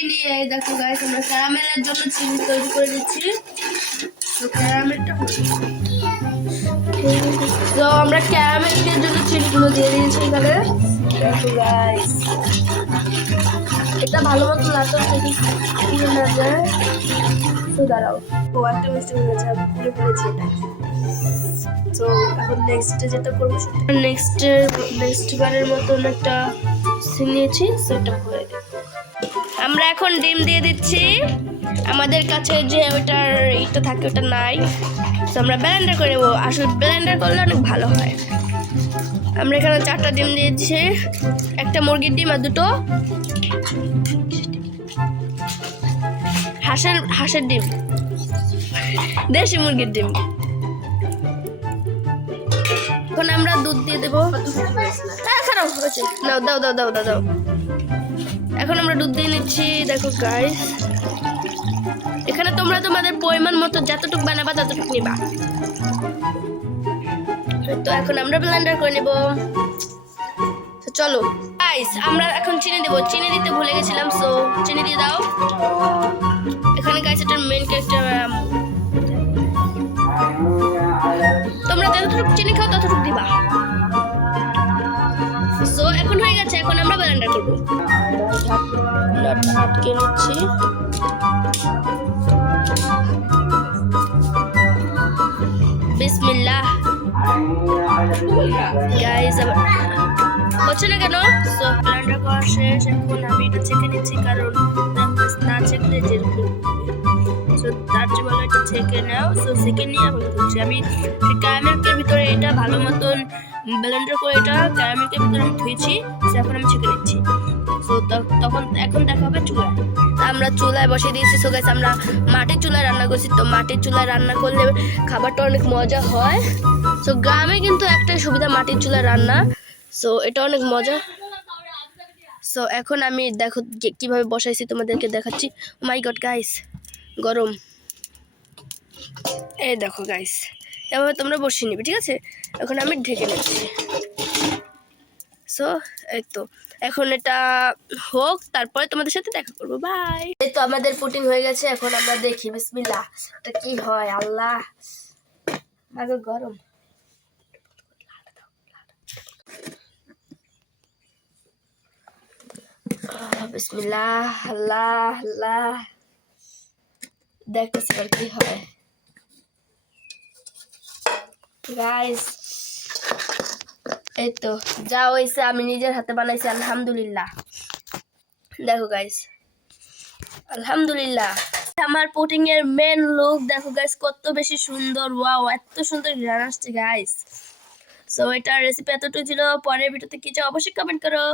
চিনি। এই দেখো গাইস, আমরা ক্যারামেলের জন্য চিনি তৈরি করে দিচ্ছি। তো ক্যারামেলটা তো আমরা ক্যারামেলের জন্য চিনিগুলো দিয়ে দিয়েছি এখানে। দেখো গাইস, এটা ভালো মতো নাড়তে হবে, পুড়ে না যায়। তো দাঁড়াও, ও একটা মিষ্টি হয়ে গেছে, আমি পুড়ে ফেলেছি এটা। তো এখন নেক্সটে যেটা করবো সেটা নেক্সট বারের মতন একটা নিয়েছি, সেটা করে দেব। আমরা এখন ডিম দিয়ে দিচ্ছি। আমাদের কাছে যে ওটার ইটা থাকে ওটা নাই, তো আমরা ব্লেন্ডার করে নেবো। আসলে ব্লেন্ডার করলে অনেক ভালো হয়। আমরা এখানে 4টা ডিম দিয়েছি, একটা মুরগির ডিম আর 2টো হাঁসের ডিম, দেশি মুরগির ডিম। এখন আমরা দুধ দিয়ে দেবো। খারাপ হয়েছে, দাও দাও দাও দাও দাও দাও। এখন আমরা দুধ দিয়ে নিচ্ছি। দেখো গাইস, এখানে তোমরা তোমাদের পরিমাণ মতো যতটুকু বানাবা ততটুকু নিবা। তো এখন আমরা ব্লেন্ডার করে নেব। চলো গাইস, আমরা এখন চিনি দেবো। চিনি দিতে ভুলে গেছিলাম, সো চিনি দিয়ে দাও। এখানে গাইস এটার মেইন ক্যারেক্টার, তোমরা যতটুকু চিনি খাও ততটুকু দিবা। সো এখন হয়ে গেছে, এখন আমরা ব্লেন্ডার করবো। আটকে নিচ্ছি। বিসমিল্লাহ। গাইস হচ্ছে না কেন? সো ব্লেন্ডার করা শেষ। এখন আমি এটা ছেঁকে নিচ্ছি, কারণ না ছেঁকলে যেরকম, সো তার যে বলো এটা ছেঁকে নাও। সো ছেঁকে নিয়ে আমি করছি। আমি ক্যারামেলের ভিতরে এটা ভালো মতন ব্লেন্ডার করে এটা ক্যারামেলের ভিতরে আমি ধুয়েছি। এখন আমি ছেঁকে নিচ্ছি। সো তখন এখন দেখা হবে চুলায়। আমরা চুলায় বসিয়ে দিয়েছি। সো গাইস, আমরা মাটির চুলায় রান্না করছি। তো মাটির চুলায় রান্না করলে খাবারটা অনেক মজা হয়। সো গ্রামে কিন্তু একটাই সুবিধা, মাটির চুলায় রান্না। সো এটা অনেক মজা। সো এখন আমি দেখো কিভাবে বসাইছি, তোমাদেরকে দেখাচ্ছি। মাই গড গাইস, গরম। এই দেখো গাইস, এভাবে তোমরা বসিয়ে নিবে, ঠিক আছে? এখন আমি ঢেকে নিচ্ছি। সো এই তো এখন এটা হোক, তারপরে তোমাদের সাথে দেখা করবো। বাই। এই তো আমাদের পুটিং হয়ে গেছে। এখন আমরা দেখি, বিসমিল্লাহ, এটা কি হয়। আল্লাহ, মাগো গরম। বিসমিল্লাহ, আল্লাহ আল্লাহ, দেখতেছি আর কি হয়। গাইস এই তো যা হয়েছে আমি নিজের হাতে বানাইছি, আলহামদুলিল্লাহ। দেখো গাইস, আলহামদুলিল্লাহ। আমার পুটিং এর মেন লুক দেখো গাইস, কত বেশি সুন্দর। ওয়াও, এত সুন্দর ঘ্রাণ আসছে গাইস। সো এটার রেসিপি এতটুকু ছিল। পরের ভিডিওতে কি চাও অবশ্যই কমেন্ট করো।